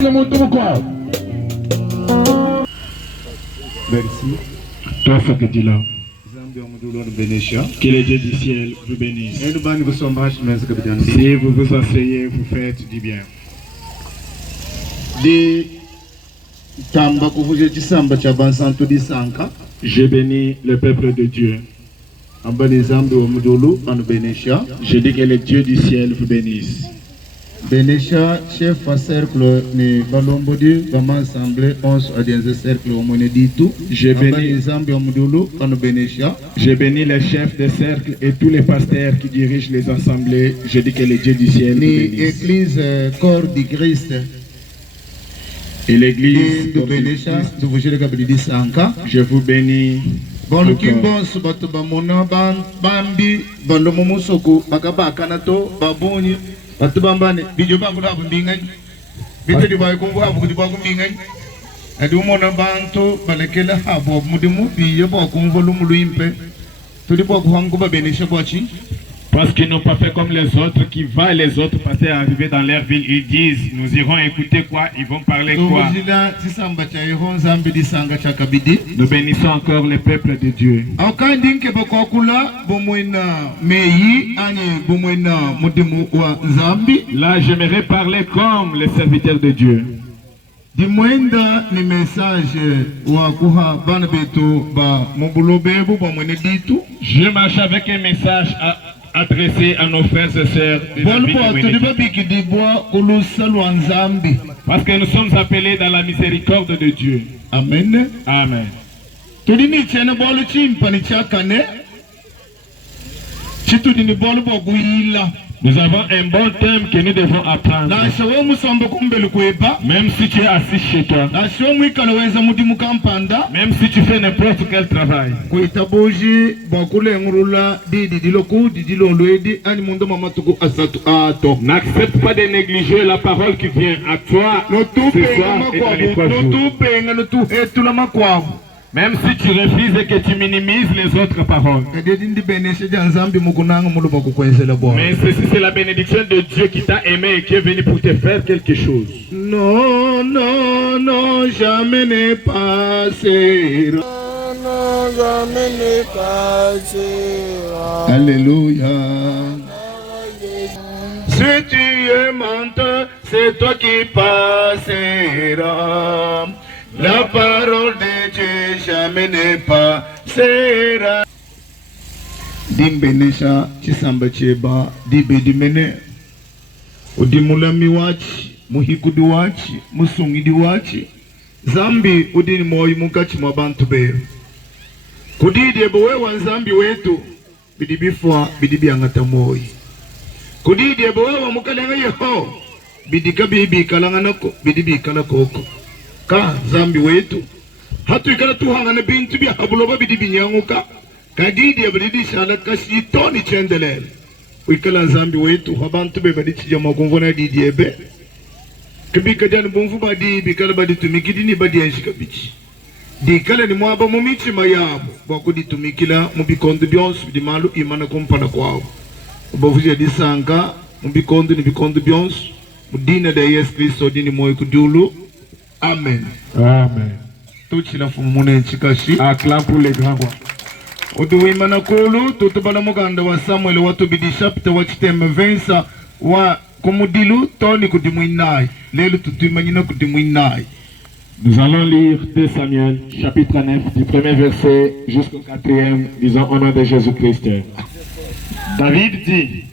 Merci. Toi, ce que tu l'as. Que les dieux du ciel vous bénissent. Si vous vous asseyez, vous faites du bien. Je bénis le peuple de Dieu. Je dis que les dieux du ciel vous bénissent. Benesha, chef à cercle, ne balombodi, bama assemblée, 11 à des cercles au monde dit tout. Je bénis les chefs de cercle et tous les pasteurs qui dirigent les assemblées. Je dis que les dieux du ciel vous bénissent. L'église corps du Christ. Et l'église de Benesha, de vous je vous bénis. Bon, le kimbon, subatba mona, bambi, bandomo soko, bakaba kanato, baboni. Batubambane bijo bangu na mbingai bito di bayi kungu abu di bagu mbingai adu mona bantu balekela habo mudimu biyo ba kungu lumulu impe tudi bagu hangu ba Benesha bochi. Parce qu'ils n'ont pas fait comme les autres qui va les autres passer à arriver dans leur ville, ils disent nous irons écouter quoi, ils vont parler quoi. Nous bénissons encore le peuple de Dieu. Là j'aimerais parler comme les serviteurs de Dieu. Je marche avec un message adressé à nos frères et sœurs de la vie communautaire. Parce que nous sommes appelés dans la miséricorde de Dieu. Amen. Amen. Nous avons un bon thème que nous devons apprendre. Même si tu es assis chez toi. Même si tu fais n'importe quel travail. N'accepte pas de négliger la parole qui vient à toi ce soir et dans les 3 jours. Même si tu refuses et que tu minimises les autres paroles. Mais ceci c'est la bénédiction de Dieu qui t'a aimé et qui est venu pour te faire quelque chose. Non, non, non, jamais ne passera. Non, jamais ne passera. Alléluia. Si tu es menteur, c'est toi qui passeras. La parole de Dieu jamais ne passera. Dimbenesha chisamba cheba dibedimene udimulami wachi muhikudu wachi musungidi wachi zambi udini moyi mukachi mwabantu beru kudidi ebowe wa zambi wetu bidibifwa bidibiangata moyi kudidi ebowe wa mukalenga yeho bidika bibi kalanganako bidibi kalakoko ka zambi wetu hatu ikala tuhangana bintu bia habuloba bidibinyanguka kadidi abidi shala kasitoni chendelele wikala zambi wetu habantu be badi chijama kumvona didi ebe kibika jana bumfu badi bikala badi tumikidi ni badi yanshika bichi dikala ni mwaba mumichi mayabu bakudi tumikila mubikondo byonsu bidimalu imana kumpana kwao bavuja disanga mubikondo ni bikondo byonsu mudina da Yesu Kristo dini moyo kudulu. Amen. Amen. Tuchila fumune nchikashi. Acclame pour les grands rois. Uduwimana kulu tutubala muganda wa Samuel watu bidi chapter wa chiteme vensa wa kumudilu toni kudimuinai lelu tutuimanyina kudimuinai. Nous allons lire 2 Samuel chapitre 9 du premier verset jusqu'au 4e, disons au nom de Jésus-Christ. David dit,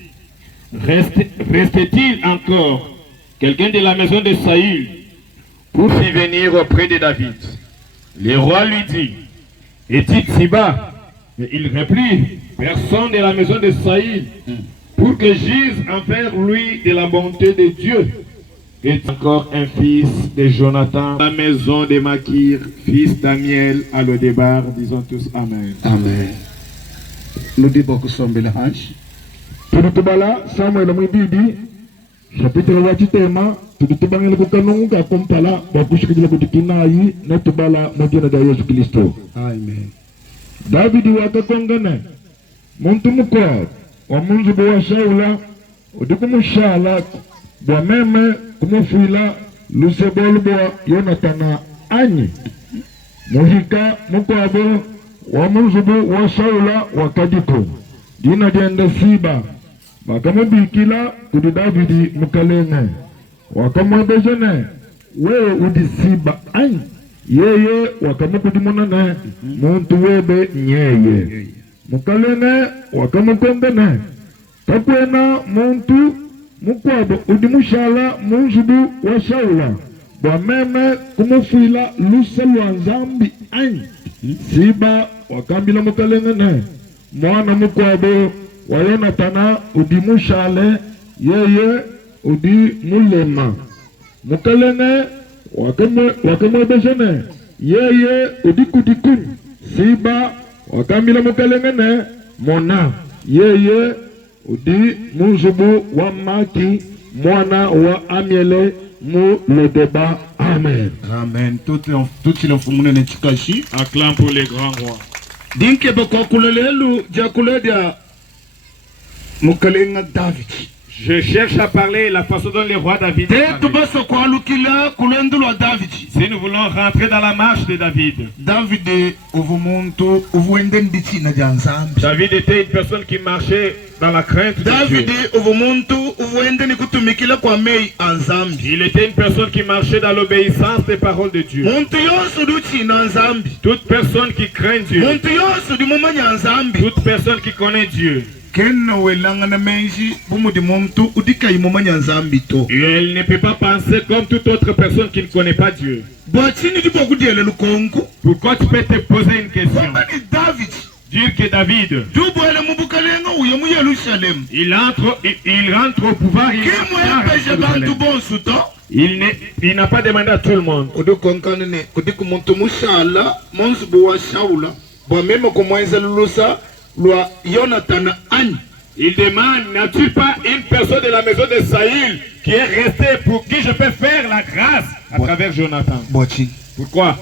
restait-il encore quelqu'un de la maison de Saül pour s'y venir auprès de David? Le roi lui dit, est-il si bas? Mais il reprit, personne de la maison de Saül pour que j'use envers lui de la bonté de Dieu. Et encore un fils de Jonathan, la maison de Makir, fils d'Amiel, à le départ, disons tous Amen. Amen. Nous disons que sommes les hanches. Tudutubala Samuel mwididi chapitre wa chitema tudutubangela kukanunga kompala bakushikijila kutikinayi netubala mudina da Yesu Kristo. Amen. David wakakongana muntu mukwa wa munzu wa Saula udikumushala bwa meme kumufuila lusebolbo Yonatana anyi muhika mukwabo wa muzubu wa Saula wa Kadiko dina dienda Siba bakamubikila kudi Davidi mukalenge wakamwebejene wewe udi Siba anyi yeye wakamukudi munane muntu webe nyeye mukalenge wakamukongene takwena muntu mukwabo udi mushala munzubu wa Saula bwameme kumufuila luse lwa Nzambi anyi Siba wakambila mukalengene mwana mukwabo wa Yonatana udi mushale yeye udi mulema mukalenge wakamwebeshene yeye udi kudikuni Siba wakambila mukalengene mona yeye udi munzubu wa Maki mwana wa Amiele mu le débat. Amen. Amen. Tout le fumune ne chikashi. Acclame pour les grands rois. Dinke bako kulelelu jakuledia mukalenga David. Je cherche à parler la façon dont les rois David. Si nous voulons rentrer dans la marche de David. David était une personne qui marchait dans la crainte de Dieu. Il était une personne qui marchait dans l'obéissance des paroles de Dieu. Toute personne qui craint Dieu. Toute personne qui connaît Dieu. Et elle ne peut pas penser comme toute autre personne qui ne connaît pas Dieu. Pourquoi tu peux te poser une question? Dire que David, il rentre au pouvoir, il n'a pas demandé à tout le monde. Il demande, n'as-tu pas une personne de la maison de Saül qui est restée pour qui je peux faire la grâce à travers Jonathan? Pourquoi?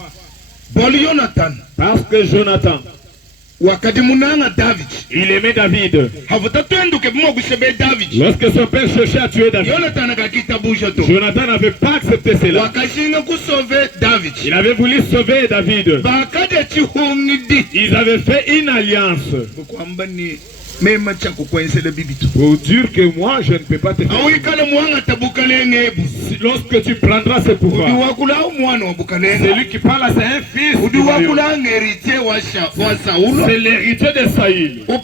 Parce que Jonathan, il aimait David. Lorsque son père cherchait à tuer David, Jonathan n'avait pas accepté cela. Il avait voulu sauver David. Ils avaient fait une alliance pour dire que moi je ne peux pas te faire. Lorsque tu prendras ce pouvoir, celui qui parle à un fils, c'est l'héritier de Saül. Il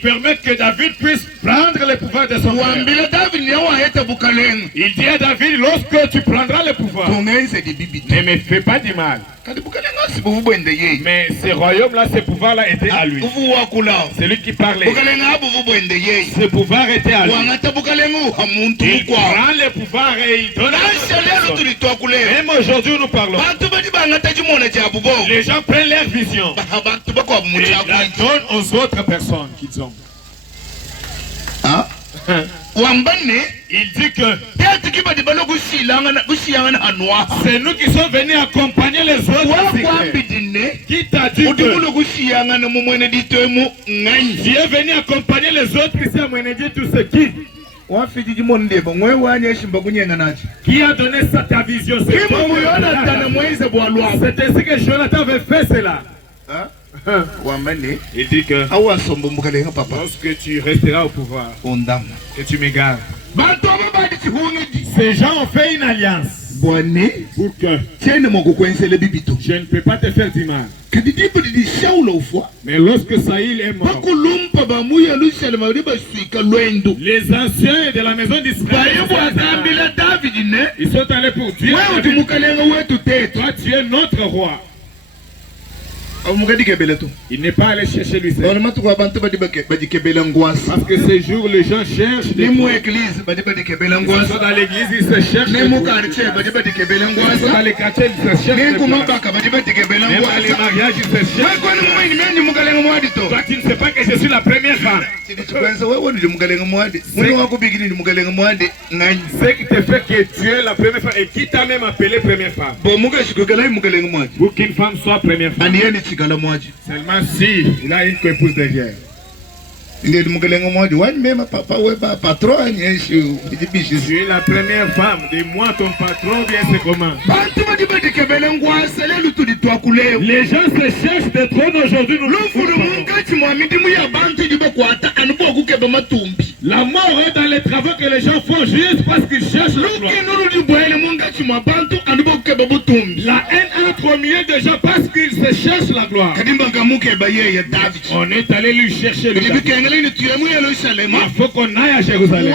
permet que David puisse prendre le pouvoir de son père. Il dit à David, lorsque tu prendras le pouvoir, ne me fais pas du mal. Mais ce royaume-là, ce pouvoir-là était à lui. C'est lui qui parlait. Ce pouvoir était à lui. Il prend le pouvoir et il donne à personne. Même aujourd'hui, nous parlons. Les gens prennent leur vision et la donnent aux autres personnes qu'ils ont. Il dit que c'est nous qui sommes venus accompagner les autres. Qui t'a dit que tu es venu accompagner les autres ici à Mwenedi, tout ce qui? Qui a donné ça ta vision? C'est ainsi que Jonathan avait fait cela. Il dit que lorsque tu resteras au pouvoir, que tu m'égares. Ces gens ont fait une alliance pour que je ne peux pas te faire du mal. Mais lorsque Saül est mort, les anciens de la maison d'Israël, ils sont allés pour dire, toi tu es notre roi. Il n'est pas allé chercher lui seul. Parce que ces jours, les gens cherchent des dans l'église, ils se cherchent des dans les quartiers, ils se cherchent des même dans les mariages, ils se cherchent. Toi, tu ne sais pas que je suis la première femme. Ce qui te fait que tu es la première femme et qui t'a même appelé première femme. Pour qu'une femme soit première femme. Seulement si il a une épouse derrière. Ndi mukelenga moja wani mema papa weba patron nyeshu bijibishi. Tu es la première femme. Dis-moi ton patron bien c'est comment? Les gens se cherchent des trônes aujourd'hui. La mort est dans les travaux que les gens font juste parce qu'ils cherchent la gloire. La haine entre au milieu des gens parce qu'ils se cherchent la gloire. On est allé lui chercher le David. Il faut qu'on aille à Jérusalem.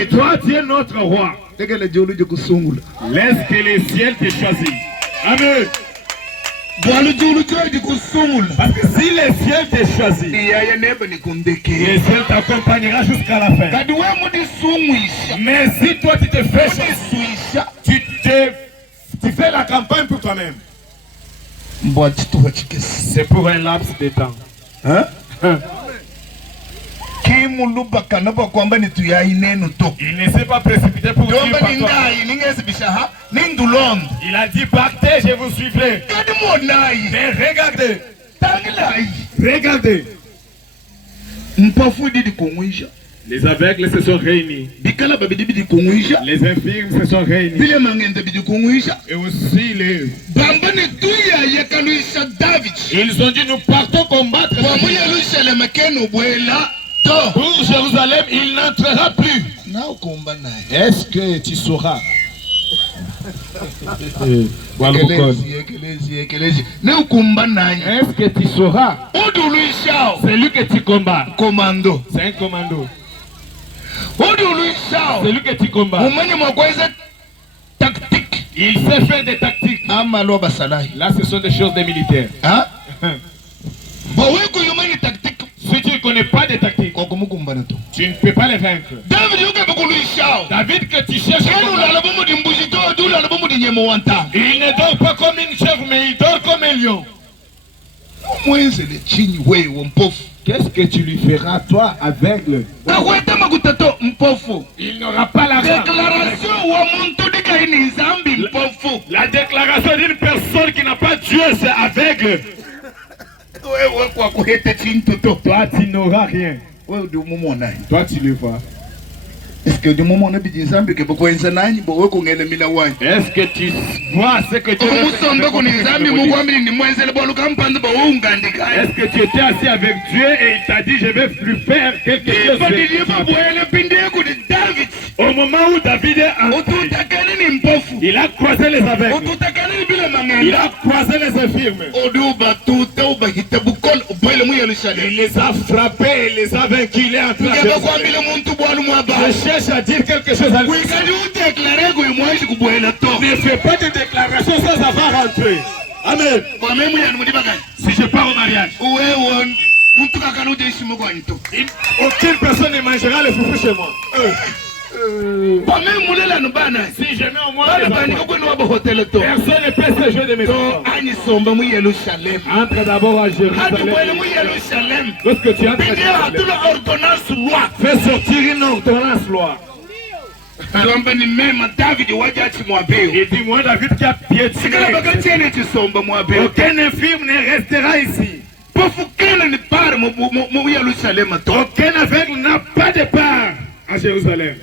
Et toi, tu es notre roi. Laisse que les ciels te choisissent. Amen. Parce que si les ciels te choisissent, les ciels t'accompagnera jusqu'à la fin. Mais si toi tu te fais choisir, tu fais la campagne pour toi-même. C'est pour un laps de temps. Hein? Il ne s'est pas précipité pour dire par toi. Il a dit partez, je vous suivrai. Mais regardez. Regardez. Les aveugles se sont réunis. Les infirmes se sont réunis. Et aussi les... Ils ont dit nous partons combattre. Pour Jérusalem, il n'entrera plus. Est-ce que tu sauras? Est-ce que tu sauras? C'est lui que tu combats. Commando. C'est un commando. C'est lui que tu combats. Il sait faire des tactiques. Là, ce sont des choses des militaires. Hein? Si tu ne connais pas des tactiques, tu ne peux pas les vaincre. David que tu cherches, il ne dort pas comme une chèvre, mais il dort comme un lion. Qu'est-ce que tu lui feras, toi, aveugle? Il n'aura pas la La déclaration d'une personne qui n'a pas Dieu, c'est aveugle. Toi, tu n'auras rien. Toi, tu le vois. Est-ce que tu vois ce que tu Est-ce que tu étais assis avec Dieu et il t'a dit je vais lui faire quelque chose? Au moment où David est entré, il a croisé les aveugles. Il a croisé les infirmes. Il les a frappés, il les a vaincus. Il est entré. Je cherche à dire quelque chose à lui. Ne fais pas de déclaration sans avoir rentré. Amen. Si je pars au mariage, aucune personne ne mangera le foufou chez moi. Si je mets au moins personne ne peut se jouer de mes enfants. Entre d'abord à Jérusalem. Lorsque tu entres à Jérusalem, fais sortir une ordonnance loi. Et dis-moi David qui a piétiné. Aucun infirme ne restera ici. Aucun aveugle n'a pas de part à Jérusalem.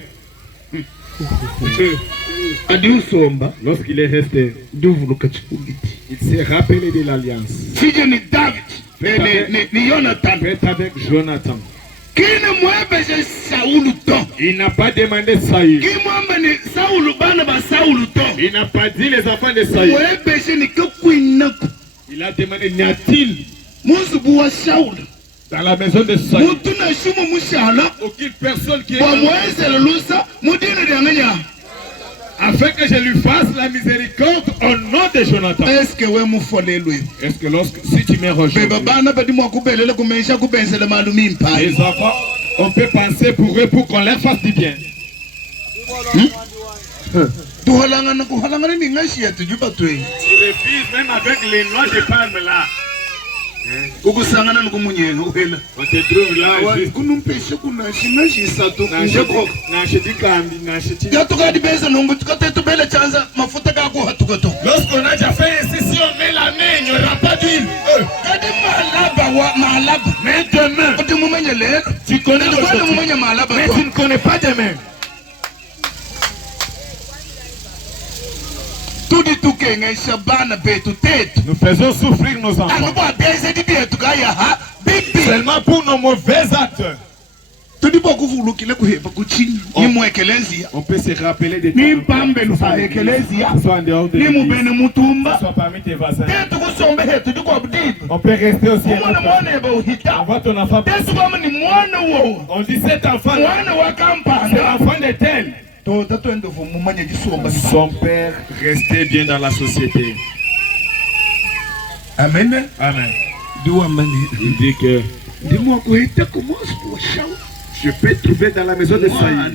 Lorsqu'il est resté, il s'est rappelé de l'alliance. Fait avec Jonathan. Il n'a pas demandé Saül. Il n'a pas dit les enfants de Saül. Il a demandé n'y a-t-il dans la maison de Saül aucune personne qui est afin que je lui fasse la miséricorde au nom de Jonathan. Est-ce que si tu me rejoins, les enfants, on peut penser pour eux pour qu'on leur fasse du bien. Tu refuses même avec les noix de palme là. On te trouve là. Lorsqu'on a déjà fait ici, si on met la main, il n'y aura pas d'huile. Mais demain, Tu connais aujourd'hui, mais tu ne connais pas demain. Nous faisons souffrir nos enfants seulement pour nos mauvais actes. On peut se rappeler de toi, soit en dehors de l'église, soit parmi tes voisins. On peut rester aussi on voit ton enfant. On dit cet enfant, c'est l'enfant de tel. Son père restait bien dans la société. Amen. Amen. Il dit que je peux trouver dans la maison de Saïd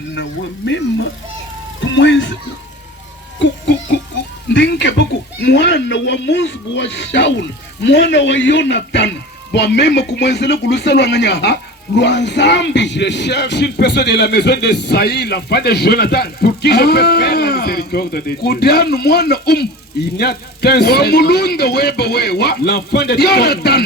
mwana wa Mungu wa Shaul, mwana wa Jonathan, wa mema kumwenzele kulusalo anganyaha Luanzambi. Je cherche une personne de la maison de Saïd, l'enfant de Jonathan, pour qui je peux faire la miséricorde de Dieu. Il n'y a qu'un seul, l'enfant de Jonathan.